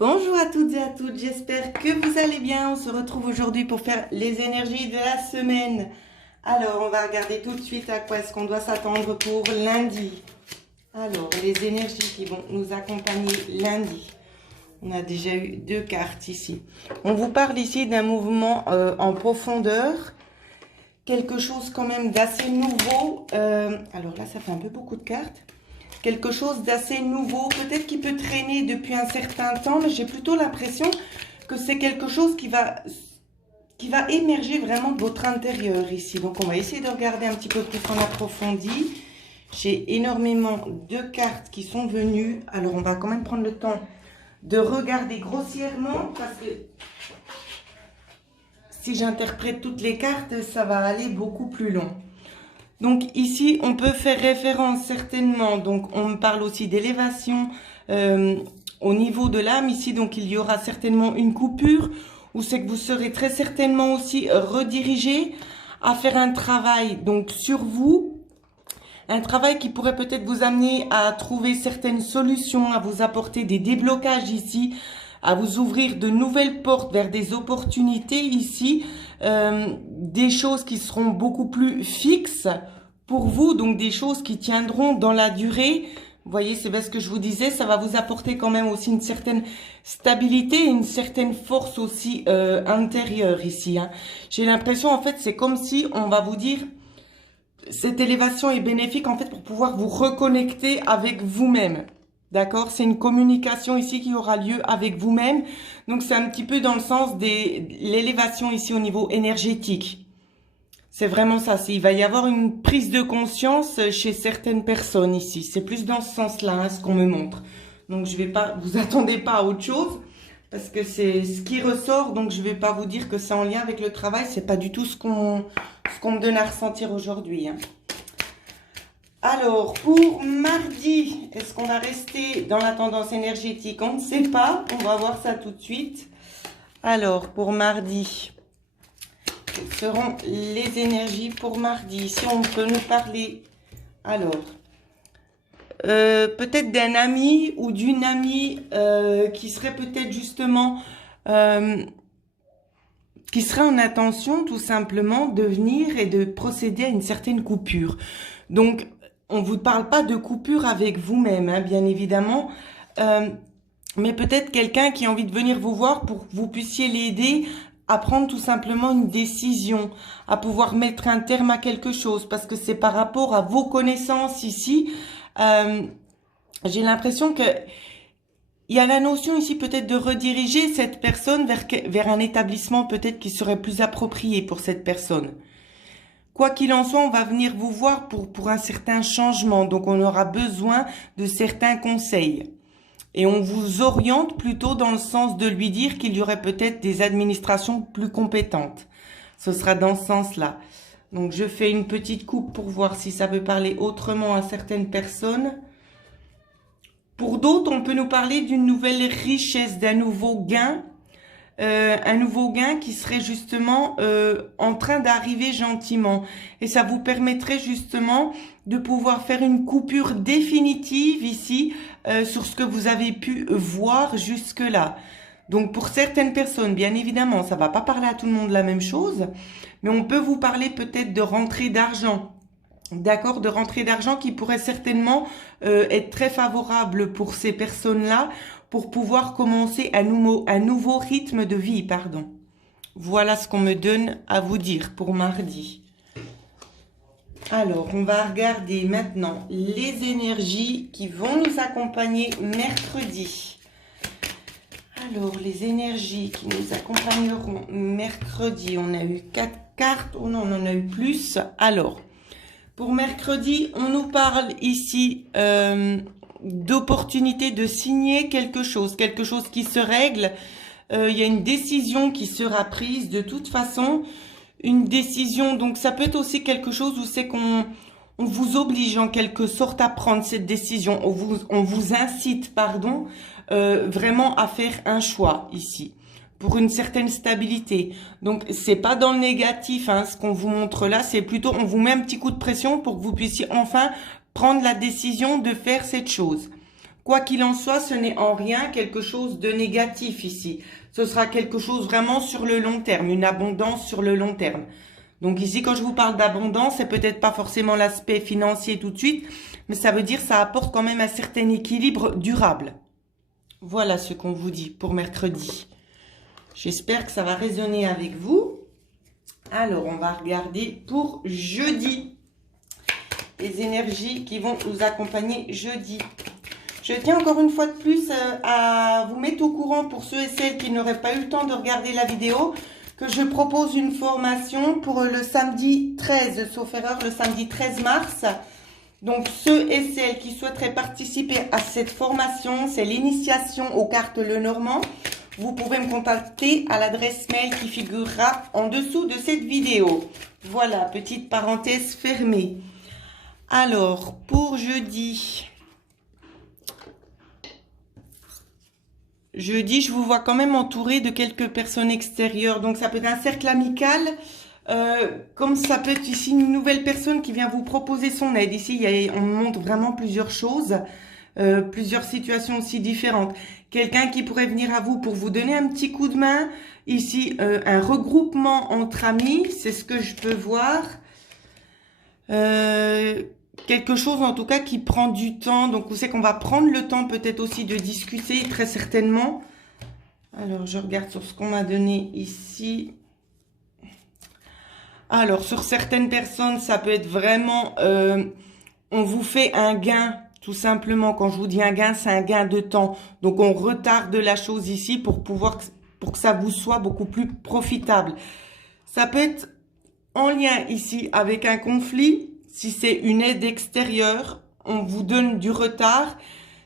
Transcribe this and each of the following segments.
Bonjour à toutes et à toutes, j'espère que vous allez bien. On se retrouve aujourd'hui pour faire les énergies de la semaine. Alors, on va regarder tout de suite à quoi est-ce qu'on doit s'attendre pour lundi. Alors, les énergies qui vont nous accompagner lundi. On a déjà eu deux cartes ici. On vous parle ici d'un mouvement en profondeur. Quelque chose quand même d'assez nouveau. Alors là, ça fait un peu beaucoup de cartes. Quelque chose d'assez nouveau, peut-être qui peut traîner depuis un certain temps, mais j'ai plutôt l'impression que c'est quelque chose qui va émerger vraiment de votre intérieur ici. Donc, on va essayer de regarder un petit peu plus en approfondi. J'ai énormément de cartes qui sont venues. Alors, on va quand même prendre le temps de regarder grossièrement parce que si j'interprète toutes les cartes, ça va aller beaucoup plus long. Donc ici, on peut faire référence certainement, donc on me parle aussi d'élévation au niveau de l'âme ici, donc il y aura certainement une coupure, où c'est que vous serez très certainement aussi redirigé à faire un travail donc sur vous, un travail qui pourrait peut-être vous amener à trouver certaines solutions, à vous apporter des déblocages ici, à vous ouvrir de nouvelles portes vers des opportunités ici, des choses qui seront beaucoup plus fixes pour vous, donc des choses qui tiendront dans la durée. Vous voyez, c'est bien ce que je vous disais, ça va vous apporter quand même aussi une certaine stabilité, une certaine force aussi intérieure ici. J'ai l'impression, en fait, c'est comme si on va vous dire, cette élévation est bénéfique en fait pour pouvoir vous reconnecter avec vous-même. D'accord? C'est une communication ici qui aura lieu avec vous-même. Donc, c'est un petit peu dans le sens de l'élévation ici au niveau énergétique. C'est vraiment ça. Il va y avoir une prise de conscience chez certaines personnes ici. C'est plus dans ce sens-là, ce qu'on me montre. Donc, je vais pas, vous attendez pas à autre chose parce que c'est ce qui ressort. Donc, je vais pas vous dire que c'est en lien avec le travail. C'est pas du tout ce qu'on me donne à ressentir aujourd'hui. Alors, pour mardi, est-ce qu'on va rester dans la tendance énergétique? On ne sait pas. On va voir ça tout de suite. Alors, pour mardi, quelles seront les énergies pour mardi? Si on peut nous parler, alors, peut-être d'un ami ou d'une amie qui serait peut-être justement, qui serait en intention tout simplement de venir et de procéder à une certaine coupure. Donc, on vous parle pas de coupure avec vous-même, bien évidemment, mais peut-être quelqu'un qui a envie de venir vous voir pour que vous puissiez l'aider à prendre tout simplement une décision, à pouvoir mettre un terme à quelque chose, parce que c'est par rapport à vos connaissances ici. J'ai l'impression que il y a la notion ici peut-être de rediriger cette personne vers un établissement peut-être qui serait plus approprié pour cette personne. Quoi qu'il en soit, on va venir vous voir pour un certain changement. Donc, on aura besoin de certains conseils. Et on vous oriente plutôt dans le sens de lui dire qu'il y aurait peut-être des administrations plus compétentes. Ce sera dans ce sens-là. Donc, je fais une petite coupe pour voir si ça peut parler autrement à certaines personnes. Pour d'autres, on peut nous parler d'une nouvelle richesse, d'un nouveau gain. Un nouveau gain qui serait justement en train d'arriver gentiment. Et ça vous permettrait justement de pouvoir faire une coupure définitive ici sur ce que vous avez pu voir jusque-là. Donc pour certaines personnes, bien évidemment, ça va pas parler à tout le monde la même chose, mais on peut vous parler peut-être de rentrée d'argent. D'accord, de rentrée d'argent qui pourrait certainement être très favorable pour ces personnes-là, pour pouvoir commencer un nouveau rythme de vie, pardon. Voilà ce qu'on me donne à vous dire pour mardi. Alors, on va regarder maintenant les énergies qui vont nous accompagner mercredi. Alors, les énergies qui nous accompagneront mercredi, on a eu 4 cartes. Oh non, on en a eu plus. Alors, pour mercredi, on nous parle ici d'opportunité de signer quelque chose qui se règle. Il y a une décision qui sera prise de toute façon, une décision. Donc ça peut être aussi quelque chose où c'est qu'on vous oblige en quelque sorte à prendre cette décision. On vous incite, pardon, vraiment à faire un choix ici pour une certaine stabilité. Donc c'est pas dans le négatif, ce qu'on vous montre là, c'est plutôt on vous met un petit coup de pression pour que vous puissiez enfin prendre la décision de faire cette chose. Quoi qu'il en soit, ce n'est en rien quelque chose de négatif ici. Ce sera quelque chose vraiment sur le long terme, une abondance sur le long terme. Donc ici, quand je vous parle d'abondance, c'est peut-être pas forcément l'aspect financier tout de suite, mais ça veut dire que ça apporte quand même un certain équilibre durable. Voilà ce qu'on vous dit pour mercredi. J'espère que ça va résonner avec vous. Alors, on va regarder pour jeudi. Les énergies qui vont nous accompagner jeudi. Je tiens encore une fois de plus à vous mettre au courant pour ceux et celles qui n'auraient pas eu le temps de regarder la vidéo que je propose une formation pour le samedi 13, sauf erreur, le samedi 13 mars. Donc, ceux et celles qui souhaiteraient participer à cette formation, c'est l'initiation aux cartes Lenormand. Vous pouvez me contacter à l'adresse mail qui figurera en dessous de cette vidéo. Voilà, petite parenthèse fermée. Alors, pour jeudi... Jeudi, je vous vois quand même entouré de quelques personnes extérieures. Donc, ça peut être un cercle amical. Comme ça peut être ici une nouvelle personne qui vient vous proposer son aide. Ici, on montre vraiment plusieurs choses. Plusieurs situations aussi différentes. Quelqu'un qui pourrait venir à vous pour vous donner un petit coup de main. Ici, un regroupement entre amis. C'est ce que je peux voir. Quelque chose en tout cas qui prend du temps. Donc, vous savez qu'on va prendre le temps peut-être aussi de discuter, très certainement. Alors, je regarde sur ce qu'on m'a donné ici. Alors, sur certaines personnes, ça peut être vraiment... on vous fait un gain, tout simplement. Quand je vous dis un gain, c'est un gain de temps. Donc, on retarde la chose ici pour que ça vous soit beaucoup plus profitable. Ça peut être en lien ici avec un conflit. Si c'est une aide extérieure, on vous donne du retard.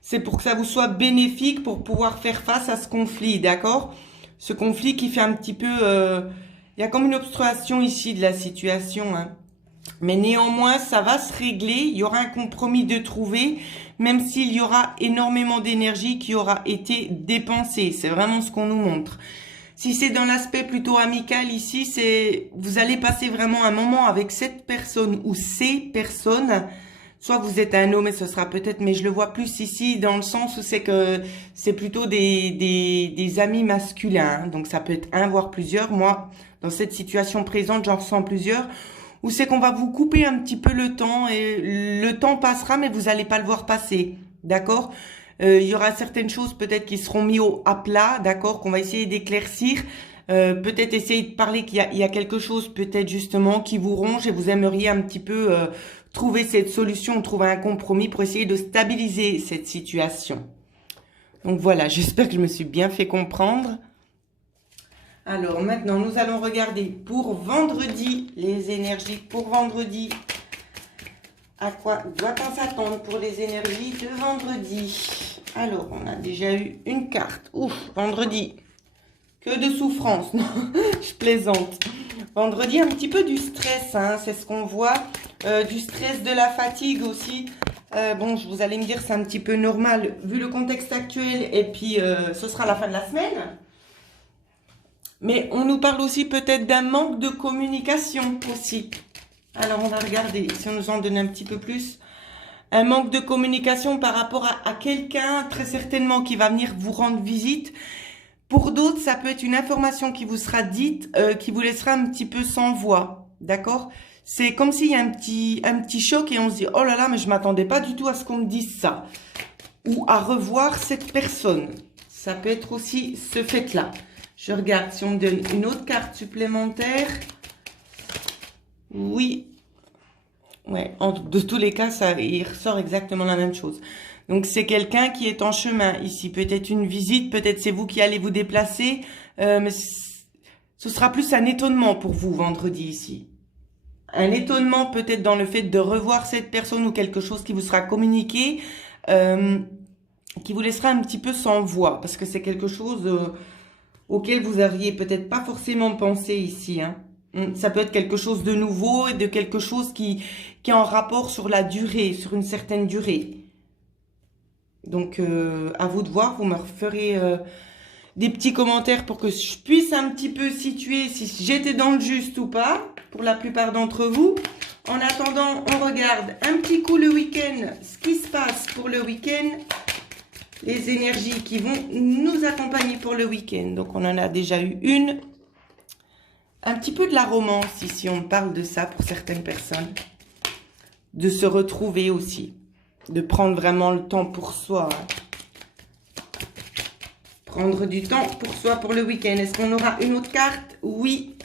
C'est pour que ça vous soit bénéfique pour pouvoir faire face à ce conflit, d'accord? Ce conflit qui fait un petit peu... il y a comme une obstruction ici de la situation, hein. Mais néanmoins, ça va se régler. Il y aura un compromis de trouver, même s'il y aura énormément d'énergie qui aura été dépensée. C'est vraiment ce qu'on nous montre. Si c'est dans l'aspect plutôt amical ici, vous allez passer vraiment un moment avec cette personne ou ces personnes. Soit vous êtes un homme et ce sera peut-être, mais je le vois plus ici dans le sens où c'est que c'est plutôt des amis masculins. Hein. Donc ça peut être un voire plusieurs. Moi, dans cette situation présente, j'en ressens plusieurs. Ou c'est qu'on va vous couper un petit peu le temps et le temps passera, mais vous n'allez pas le voir passer. D'accord ? Il y aura certaines choses peut-être qui seront mises à plat, d'accord, qu'on va essayer d'éclaircir. Peut-être essayer de parler qu'il y a quelque chose peut-être justement qui vous ronge et vous aimeriez un petit peu trouver cette solution, trouver un compromis pour essayer de stabiliser cette situation. Donc voilà, j'espère que je me suis bien fait comprendre. Alors maintenant, nous allons regarder pour vendredi, les énergies pour vendredi. À quoi doit-on s'attendre pour les énergies de vendredi? Alors, on a déjà eu une carte. Ouf, vendredi. Que de souffrance. Non, je plaisante. Vendredi, un petit peu du stress, hein, c'est ce qu'on voit. Du stress, de la fatigue aussi. Bon, vous allez me dire, c'est un petit peu normal vu le contexte actuel. Et puis, ce sera la fin de la semaine. Mais on nous parle aussi peut-être d'un manque de communication aussi. Alors, on va regarder si on nous en donne un petit peu plus. Un manque de communication par rapport à quelqu'un, très certainement, qui va venir vous rendre visite. Pour d'autres, ça peut être une information qui vous sera dite, qui vous laissera un petit peu sans voix. D'accord? C'est comme s'il y a un petit choc et on se dit « Oh là là, mais je m'attendais pas du tout à ce qu'on me dise ça. » Ou à revoir cette personne. Ça peut être aussi ce fait-là. Je regarde si on me donne une autre carte supplémentaire. Oui. Ouais, de tous les cas, il ressort exactement la même chose. Donc, c'est quelqu'un qui est en chemin ici. Peut-être une visite, peut-être c'est vous qui allez vous déplacer. Mais ce sera plus un étonnement pour vous vendredi ici. Un étonnement peut-être dans le fait de revoir cette personne ou quelque chose qui vous sera communiqué, qui vous laissera un petit peu sans voix. Parce que c'est quelque chose auquel vous auriez peut-être pas forcément pensé ici, hein. Ça peut être quelque chose de nouveau et de quelque chose qui est en rapport sur la durée, sur une certaine durée. Donc, à vous de voir, vous me ferez des petits commentaires pour que je puisse un petit peu situer si j'étais dans le juste ou pas, pour la plupart d'entre vous. En attendant, on regarde un petit coup le week-end, ce qui se passe pour le week-end. les énergies qui vont nous accompagner pour le week-end. Donc, on en a déjà eu une. Un petit peu de la romance ici, on parle de ça pour certaines personnes. De se retrouver aussi. De prendre vraiment le temps pour soi. Prendre du temps pour soi pour le week-end. Est-ce qu'on aura une autre carte? Oui.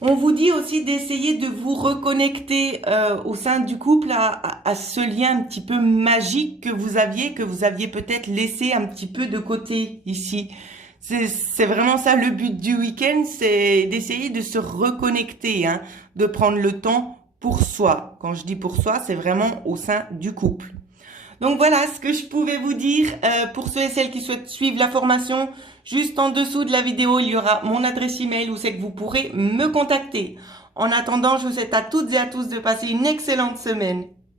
On vous dit aussi d'essayer de vous reconnecter au sein du couple à ce lien un petit peu magique que vous aviez peut-être laissé un petit peu de côté ici. C'est vraiment ça le but du week-end, c'est d'essayer de se reconnecter, hein, de prendre le temps pour soi. Quand je dis pour soi, c'est vraiment au sein du couple. Donc voilà ce que je pouvais vous dire pour ceux et celles qui souhaitent suivre la formation. Juste en dessous de la vidéo, il y aura mon adresse email où c'est que vous pourrez me contacter. En attendant, je vous souhaite à toutes et à tous de passer une excellente semaine.